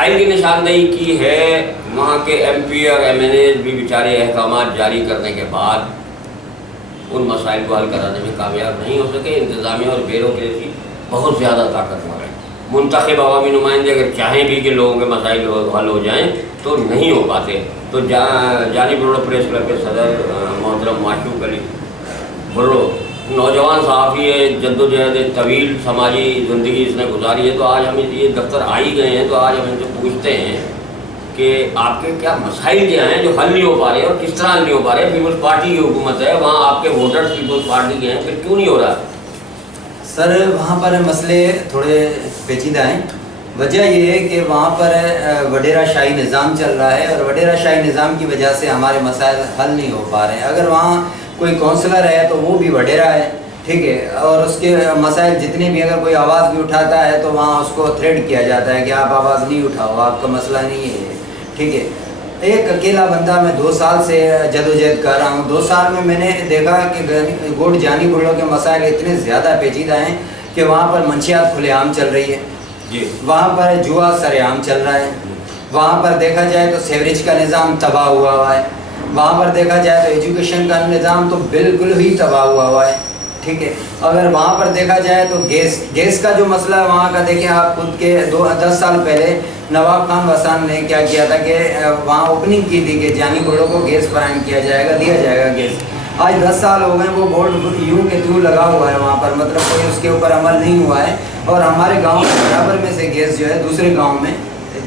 مسائل کی نشاندہی کی ہے، وہاں کے ایم پی اور ایم این اے بھی بیچارے احکامات جاری کرنے کے بعد ان مسائل کو حل کرانے میں کامیاب نہیں ہو سکے۔ انتظامیہ اور بیوروکریسی بہت زیادہ طاقتور ہے۔ منتخب عوامی نمائندے اگر چاہیں بھی کہ لوگوں کے مسائل حل ہو جائیں تو نہیں ہو پاتے۔ تو جانی برڑو پریس کلب کے صدر محترم معشوق علی برڑو نوجوان صحافی ہے، جدوجہد طویل سماجی زندگی اس نے گزاری ہے، تو آج ہم یہ دفتر آ ہی گئے ہیں تو آج ہم ان سے پوچھتے ہیں کہ آپ کے کیا مسائل کیا ہیں جو حل نہیں ہو پا رہے اور کس طرح نہیں ہو پا رہے؟ پیپلز پارٹی کی حکومت ہے، وہاں آپ کے ووٹرز پیپلز پارٹی کے ہیں، پھر کیوں نہیں ہو رہا؟ سر وہاں پر مسئلے تھوڑے پیچیدہ ہیں۔ وجہ یہ ہے کہ وہاں پر وڈیرا شاہی نظام چل رہا ہے اور وڈیرا شاہی نظام کی وجہ سے ہمارے مسائل حل نہیں ہو پا رہے ہیں۔ اگر وہاں کوئی کونسلر ہے تو وہ بھی وڈیرا ہے، ٹھیک ہے، اور اس کے مسائل جتنے بھی، اگر کوئی آواز بھی اٹھاتا ہے تو وہاں اس کو تھریٹ کیا جاتا ہے کہ آپ آواز نہیں اٹھاؤ، آپ کا مسئلہ نہیں ہے، ٹھیک ہے۔ ایک اکیلا بندہ میں 2 سال سے جدوجہد کر رہا ہوں۔ 2 سال میں نے دیکھا کہ گوڈ جانی برڑو کے مسائل اتنے زیادہ پیچیدہ ہیں کہ وہاں پر منشیات کھلے عام چل رہی ہے، وہاں پر جوا سر عام چل رہا ہے، وہاں پر دیکھا جائے تو سیوریج کا نظام تباہ ہوا ہے، وہاں پر دیکھا جائے تو ایجوکیشن کا نظام تو بالکل ہی تباہ ہوا ہے، ٹھیک ہے۔ اگر وہاں پر دیکھا جائے تو گیس کا جو مسئلہ ہے وہاں کا، دیکھیں آپ خود کے 10 سال پہلے نواب خان وسان نے کیا کیا تھا کہ وہاں اوپننگ کی تھی کہ جانی برڑو کو گیس فراہم کیا جائے گا، دیا جائے گا گیس۔ آج 10 سال ہو گئے، وہ بورڈ یوں کے تیوں لگا ہوا ہے وہاں پر، مطلب کوئی اس کے اوپر عمل نہیں ہوا ہے، اور ہمارے گاؤں کے برابر میں سے گیس جو ہے دوسرے گاؤں میں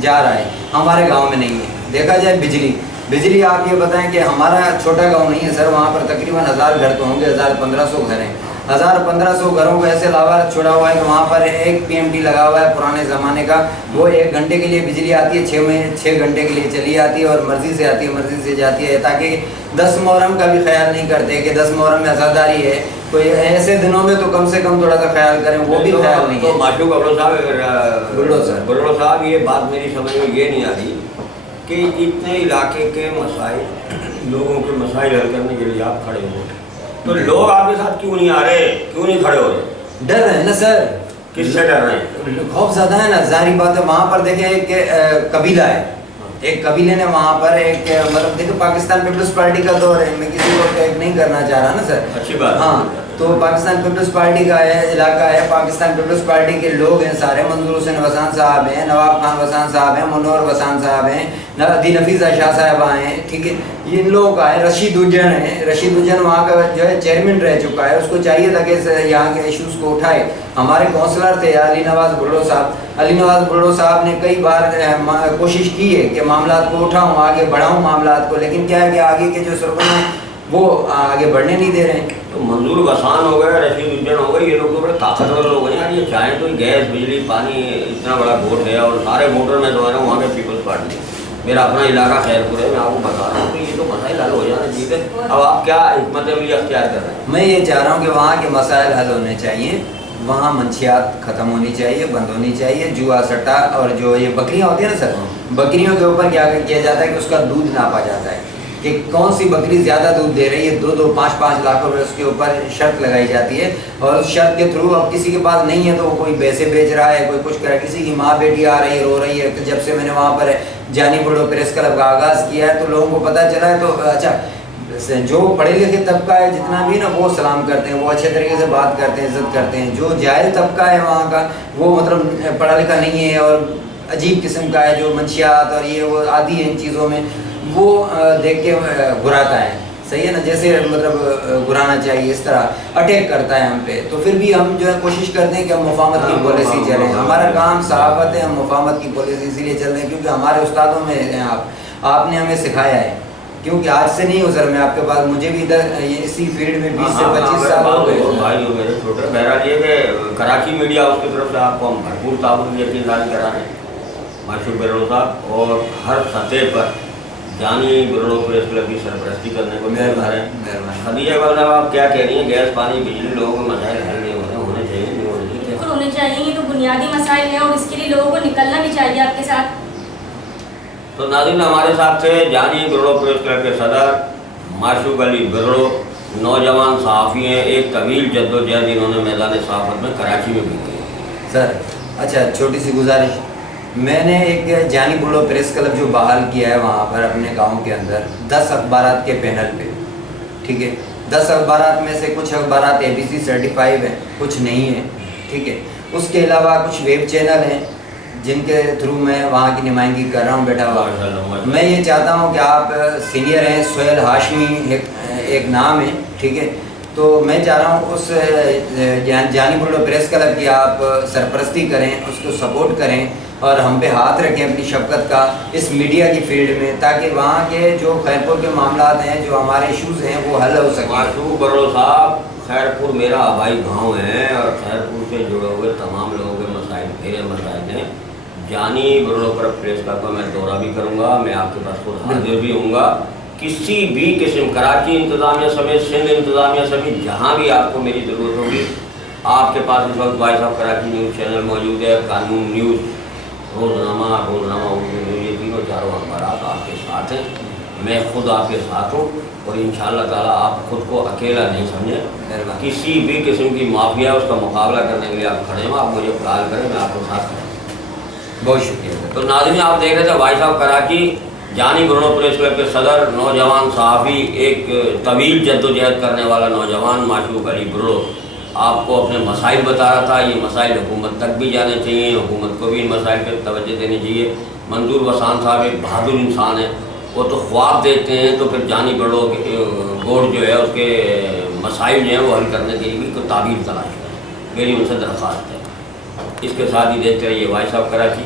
جا رہا ہے، ہمارے گاؤں میں نہیں ہے۔ دیکھا جائے بجلی آپ یہ بتائیں کہ ہمارا چھوٹا گاؤں نہیں ہے سر، وہاں پر تقریباً 1000 گھر تو ہوں گے، 1500 گھر ہیں، 1500 گھروں کو ایسے لاوار چھوڑا ہوا ہے کہ وہاں پر ایک PMT لگا ہوا ہے پرانے زمانے کا، وہ 1 گھنٹے کے لیے بجلی آتی ہے، 6 گھنٹے کے لیے چلی آتی ہے، اور مرضی سے آتی ہے مرضی سے جاتی ہے، تاکہ 10 محرم کا بھی خیال نہیں کرتے کہ 10 محرم میں عزاداری ہے، کوئی ایسے دنوں میں تو کم سے کم تھوڑا سا خیال کریں، وہ بھی خیال نہیں ہے۔ تو معشوق برڑو صاحب یہ بات میری سمجھ میں یہ نہیں آ رہی کہ اتنے علاقے کے مسائل، لوگوں کے مسائل حل کرنے کے لیے آپ کھڑے ہو، تو لوگ آپ کے ساتھ کیوں نہیں آ رہے، کیوں نہیں کھڑے ہو رہے؟ ڈر رہے ہیں نا سر۔ کس سے ڈر رہے ہیں؟ خوف زیادہ ہے نا، ظاہری بات ہے۔ وہاں پر دیکھیں ایک قبیلہ ہے، ایک قبیلے نے وہاں پر ایک مطلب دیکھیں پاکستان پیپلز پارٹی کا دور ہے، میں کسی کو ٹیگ نہیں کرنا چاہ رہا نا سر، اچھی بات، ہاں، تو پاکستان پیپلز پارٹی کا ہے، علاقہ ہے، پاکستان پیپلز پارٹی کے لوگ ہیں سارے، منظور حسین وسان صاحب ہیں، نواب خان وسان صاحب ہیں، منور وسان صاحب ہیں، دی نفیسہ شاہ صاحبہ ہیں، ٹھیک ہے، یہ ان لوگوں کا ہے۔ رشید اجن ہے، رشید اجن وہاں کا جو ہے چیئرمین رہ چکا ہے، اس کو چاہیے تھا کہ یہاں کے ایشوز کو اٹھائے۔ ہمارے کونسلر تھے علی نواز برڑو صاحب، علی نواز برڑو صاحب نے کئی بار کوشش کی ہے کہ معاملات کو اٹھاؤں، آگے بڑھاؤں معاملات کو، لیکن کیا ہے کہ آگے کے جو سرکن ہیں وہ آگے بڑھنے نہیں دے رہے ہیں۔ تو منظور وسان ہو گئے، رشید اجن ہو گئے، یہ لوگ تو بڑے طاقتور لوگ ہیں یار، یہ چاہیں تو گیس بجلی پانی اتنا بڑا ووٹ ہے، اور سارے ووٹر میں جو ہے نا وہاں کے پیپلز پارٹی، میرا اپنا علاقہ خیرپور ہے، میں آپ کو بتا رہا ہوں کہ یہ تو مسائل حل ہو جانا چاہیے۔ اب آپ کیا حکمت عملی اختیار کر رہے ہیں؟ میں یہ چاہ رہا ہوں کہ وہاں کے مسائل حل ہونے چاہیے، وہاں منشیات ختم ہونی چاہیے، بند ہونی چاہیے، جوا سٹا، اور جو یہ بکریاں ہوتی ہیں نا سر، بکریوں کے اوپر کیا کیا جاتا ہے کہ اس کا دودھ ناپا جاتا ہے کہ کون سی بکری زیادہ دودھ دے رہی ہے، 2-2 5-5 لاکھ روپے اس کے اوپر شرط لگائی جاتی ہے، اور اس شرط کے تھرو اب کسی کے پاس نہیں ہے تو وہ کوئی پیسے بیچ رہا ہے، کوئی کچھ کر رہا ہے، کسی کی ماں بیٹی آ رہی ہے رو رہی ہے۔ تو جب سے میں نے وہاں پر جانی برڑو پریس کلب کا آغاز کیا ہے تو لوگوں کو پتہ چلا ہے، تو اچھا جو پڑھے لکھے طبقہ ہے جتنا بھی نا وہ سلام کرتے ہیں، وہ اچھے طریقے سے بات کرتے ہیں، عزت کرتے ہیں۔ جو جاہل طبقہ ہے وہاں کا، وہ مطلب پڑھا لکھا نہیں ہے اور عجیب قسم کا ہے، جو منشیات اور یہ وہ عادی ہے ان چیزوں میں، وہ دیکھ کے گراتا ہے، صحیح ہے نا، جیسے مطلب گرانا چاہیے اس طرح اٹیک کرتا ہے ہم پہ۔ تو پھر بھی ہم جو ہے کوشش کرتے ہیں کہ ہم مفاہمت کی پالیسی چلیں، ہمارا کام صحافت ہے، ہم مفاہمت کی پالیسی اسی لیے چل رہے ہیں کیونکہ ہمارے استادوں میں ہیں، آپ نے ہمیں سکھایا ہے، کیونکہ آج سے نہیں ہو سر، میں آپ کے پاس، مجھے بھی ادھر اسی فیلڈ میں 20 سے 25 سال ہو گئے۔ بھائی ہو میرے چھوٹے، بہرحال یہ کہ کراچی میڈیا اس کی طرف سے آپ کو ہم بھرپور تعاون یقین داری کرا رہے ہیں معشوق برڑو صاحب، اور ہر سطح پر جانی برڑو پریس کلب کی سرپرستی کرنے کو تیار ہیں۔ خدیجہ صاحب آپ کیا کہہ رہی ہیں؟ گیس پانی بجلی لوگوں کے مسائل حل نہیں ہونے چاہیے، نہیں ہونے چاہیے؟ بالکل ہونے چاہیے، یہ تو بنیادی مسائل ہیں اور اس کے لیے لوگوں کو نکلنا بھی چاہیے آپ کے ساتھ۔ تو ناظرین ہمارے ساتھ تھے جانی برڑو پریس کلب کے صدر معشوق علی برڑو، نوجوان صحافی ہیں، ایک طویل جدوجہد انہوں نے میدان صحافت میں کراچی میں بھی کی۔ سر اچھا چھوٹی سی گزارش، میں نے ایک جانی بلو پریس کلب جو بحال کیا ہے وہاں پر اپنے گاؤں کے اندر 10 اخبارات کے پینل پہ، ٹھیک ہے، 10 اخبارات میں سے کچھ اخبارات ABC سرٹیفائیڈ ہیں، کچھ نہیں ہیں، ٹھیک ہے، اس کے علاوہ کچھ ویب چینل ہیں جن کے تھرو میں وہاں کی نمائندگی کر رہا ہوں بیٹھا ہوا۔ میں یہ چاہتا ہوں کہ آپ سینئر ہیں، سہیل ہاشمی ایک نام ہے، ٹھیک ہے، تو میں چاہ رہا ہوں اس جانی بلو پریس کلب کی آپ سرپرستی کریں، اس کو سپورٹ کریں اور ہم پہ ہاتھ رکھیں اپنی شفقت کا اس میڈیا کی فیلڈ میں، تاکہ وہاں کے جو خیرپور کے معاملات ہیں، جو ہمارے ایشوز ہیں، وہ حل ہو سکیں۔ معشوق برلو صاحب، خیرپور میرا آبائی گاؤں ہے اور خیرپور سے جڑے ہوئے تمام لوگوں کے مسائل میرے مسائل ہیں۔ جانی برلو پریس کلب کا میں دورہ بھی کروں گا، میں آپ کے پاس خود حاضر بھی ہوں گا، کسی بھی قسم، کراچی انتظامیہ سمیت، سندھ انتظامیہ سمیت، جہاں بھی آپ کو میری ضرورت ہوگی، آپ کے پاس اس وقت voice of Karachi news channel موجود ہے، قانون نیوز، روزنامہ اردو نیوز، یہ تینوں چاروں اخبارات آپ کے ساتھ ہیں، میں خود آپ کے ساتھ ہوں، اور انشاءاللہ تعالیٰ آپ خود کو اکیلا نہیں سمجھیں، کسی بھی قسم کی مافیا اس کا مقابلہ کرنے کے لیے آپ کھڑے ہیں، آپ مجھے کال کریں، میں آپ کے ساتھ کھڑا ہوں۔ بہت شکریہ۔ تو ناظرین، آپ دیکھ رہے تھے وائس آف کراچی، جانی برلو پریس کلب کے صدر، نوجوان صحافی، ایک طویل جدوجہد کرنے والا نوجوان معشوق علی برلو آپ کو اپنے مسائل بتا رہا تھا۔ یہ مسائل حکومت تک بھی جانے چاہیے، حکومت کو بھی ان مسائل پہ توجہ دینی چاہیے۔ منظور وسان صاحب ایک بہادر انسان ہے، وہ تو خواب دیتے ہیں، تو پھر جانی برلو بورڈ جو ہے اس کے مسائل جو ہیں وہ حل کرنے کے لیے بھی کوئی تعبیر تلاش کریں، میری ان سے درخواست ہے۔ اس کے ساتھ ہی دیکھتے رہیے وائس آف کراچی۔